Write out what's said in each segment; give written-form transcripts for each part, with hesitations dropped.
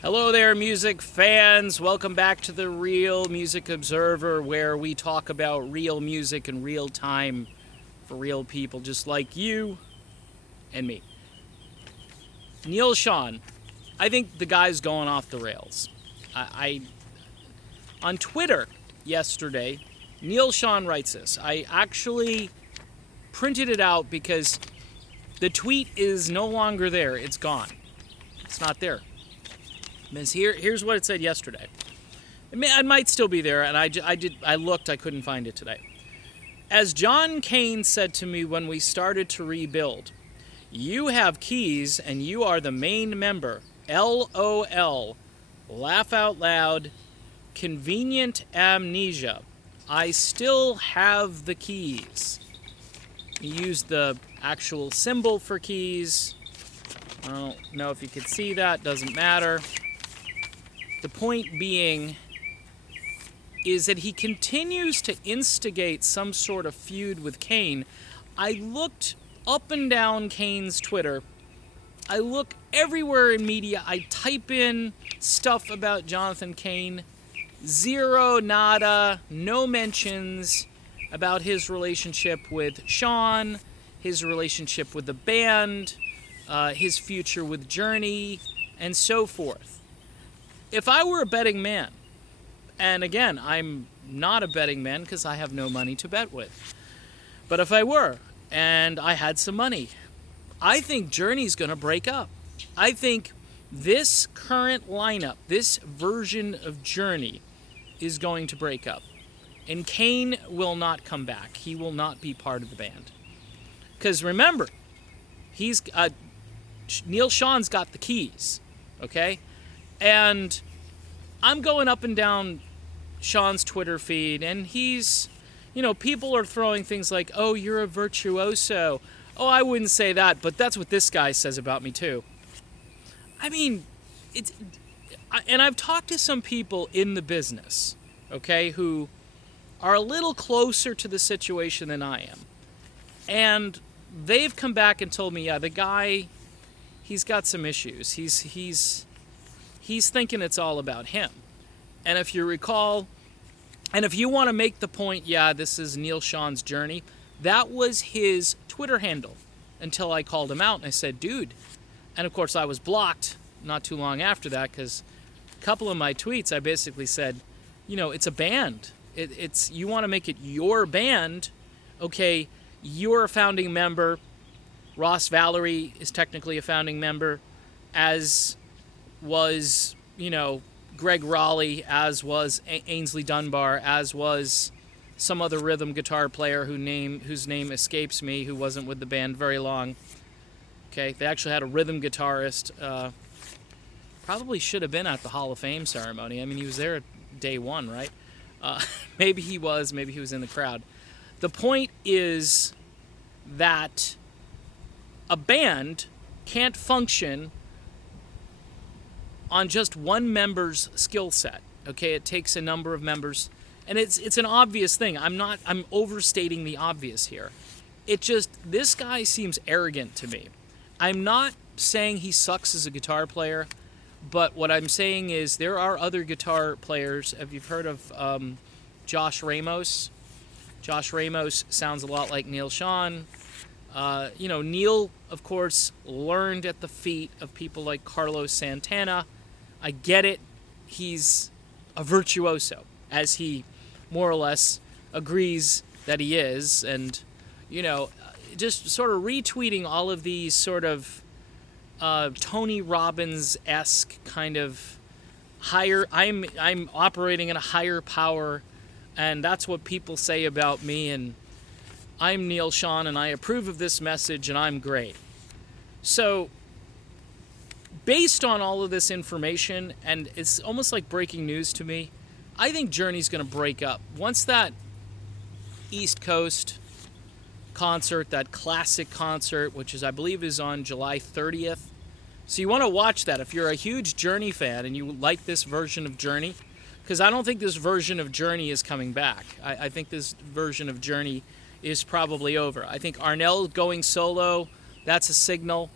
Hello there, music fans. Welcome back to the Real Music Observer, where we talk about real music in real time for real people just like you and me. Shawn, I think the guy's going off the rails. I on Twitter yesterday, Shawn writes this. I actually printed it out because the tweet is no longer there. It's gone. It's not there. Here's what it said yesterday. It might still be there, and I looked, I couldn't find it today. As John Kane said to me when we started to rebuild, you have keys and you are the main member. LOL. Laugh out loud. Convenient amnesia. I still have the keys. He used the actual symbol for keys. I don't know if you could see that, doesn't matter. The point being is that he continues to instigate some sort of feud with Cain. I looked up and down Cain's Twitter. I look everywhere in media. I type in stuff about Jonathan Cain. Zero, nada, no mentions about his relationship with Shawn, his relationship with the band, his future with Journey, and so forth. If I were a betting man, and again, I'm not a betting man because I have no money to bet with, but if I were, and I had some money, I think Journey's going to break up. I think this current lineup, this version of Journey, is going to break up. And Cain will not come back. He will not be part of the band. Because remember, Shawn's got the keys, okay? And I'm going up and down Shawn's Twitter feed, and people are throwing things like, oh, you're a virtuoso. Oh, I wouldn't say that, but that's what this guy says about me, too. I mean, and I've talked to some people in the business, okay, who are a little closer to the situation than I am. And they've come back and told me, yeah, the guy, he's got some issues. He's thinking it's all about him. And if you recall, and if you want to make the point, yeah, this is Shawn's Journey, that was his Twitter handle until I called him out and I said, dude. And of course I was blocked not too long after that because a couple of my tweets I basically said, it's a band. It's you want to make it your band. Okay, you're a founding member. Ross Valerie is technically a founding member, as was, Greg Raleigh, as was Ainsley Dunbar, as was some other rhythm guitar player whose name escapes me, who wasn't with the band very long. Okay, they actually had a rhythm guitarist. Probably should have been at the Hall of Fame ceremony. I mean, he was there day one, right? Maybe he was in the crowd. The point is that a band can't function on just one member's skill set. Okay, it takes a number of members, and it's an obvious thing. I'm overstating the obvious here. This guy seems arrogant to me. I'm not saying he sucks as a guitar player, but what I'm saying is there are other guitar players. Have you heard of Josh Ramos? Josh Ramos sounds a lot like Shawn. Neil, of course, learned at the feet of people like Carlos Santana. I get it. He's a virtuoso, as he more or less agrees that he is. And, just sort of retweeting all of these sort of Tony Robbins-esque kind of I'm operating in a higher power, and that's what people say about me, and I'm Shawn, and I approve of this message, and I'm great. So, based on all of this information, and it's almost like breaking news to me, I think Journey's going to break up. Once that East Coast concert, that classic concert, which I believe is on July 30th. So you want to watch that if you're a huge Journey fan and you like this version of Journey, because I don't think this version of Journey is coming back. I think this version of Journey is probably over. I think Arnell going solo, that's a signal.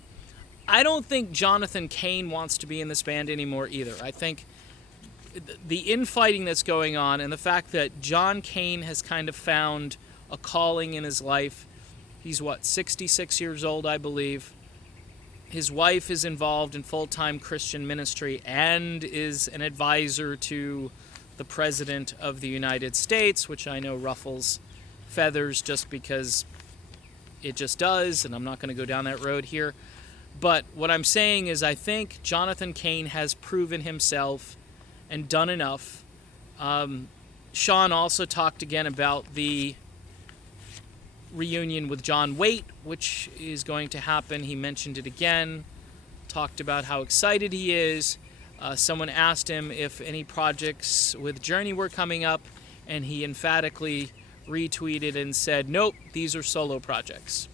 I don't think Jonathan Cain wants to be in this band anymore either. I think the infighting that's going on and the fact that John Cain has kind of found a calling in his life. He's 66 years old, I believe. His wife is involved in full-time Christian ministry and is an advisor to the President of the United States, which I know ruffles feathers just because it just does, and I'm not going to go down that road here. But what I'm saying is I think Jonathan Cain has proven himself and done enough. Shawn also talked again about the reunion with John Waite, which is going to happen. He mentioned it again, talked about how excited he is. Someone asked him if any projects with Journey were coming up, and he emphatically retweeted and said, nope, these are solo projects.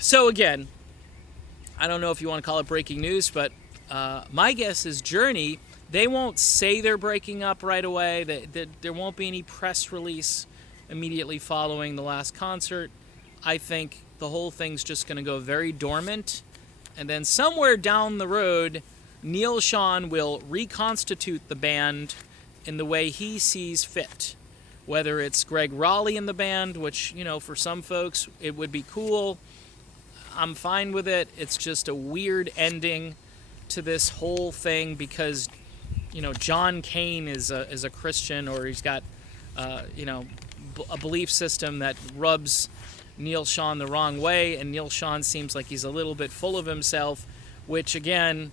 So again, I don't know if you want to call it breaking news, but my guess is Journey, they won't say they're breaking up right away. There won't be any press release immediately following the last concert. I think the whole thing's just going to go very dormant. And then somewhere down the road, Neil Shawn will reconstitute the band in the way he sees fit. Whether it's Greg Raleigh in the band, which, you know, for some folks, it would be cool. I'm fine with it. It's just a weird ending to this whole thing because, you know, John Cain is a Christian, or he's got, you know, a belief system that rubs Neil Shawn the wrong way, and Neil Shawn seems like he's a little bit full of himself, which again,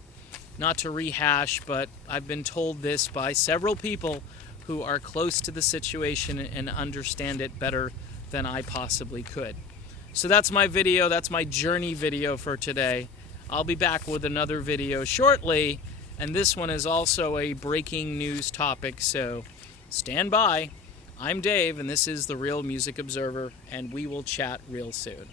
not to rehash, but I've been told this by several people who are close to the situation and understand it better than I possibly could. So that's my video. That's my Journey video for today. I'll be back with another video shortly, and this one is also a breaking news topic, so stand by. I'm Dave, and this is The Real Music Observer, and we will chat real soon.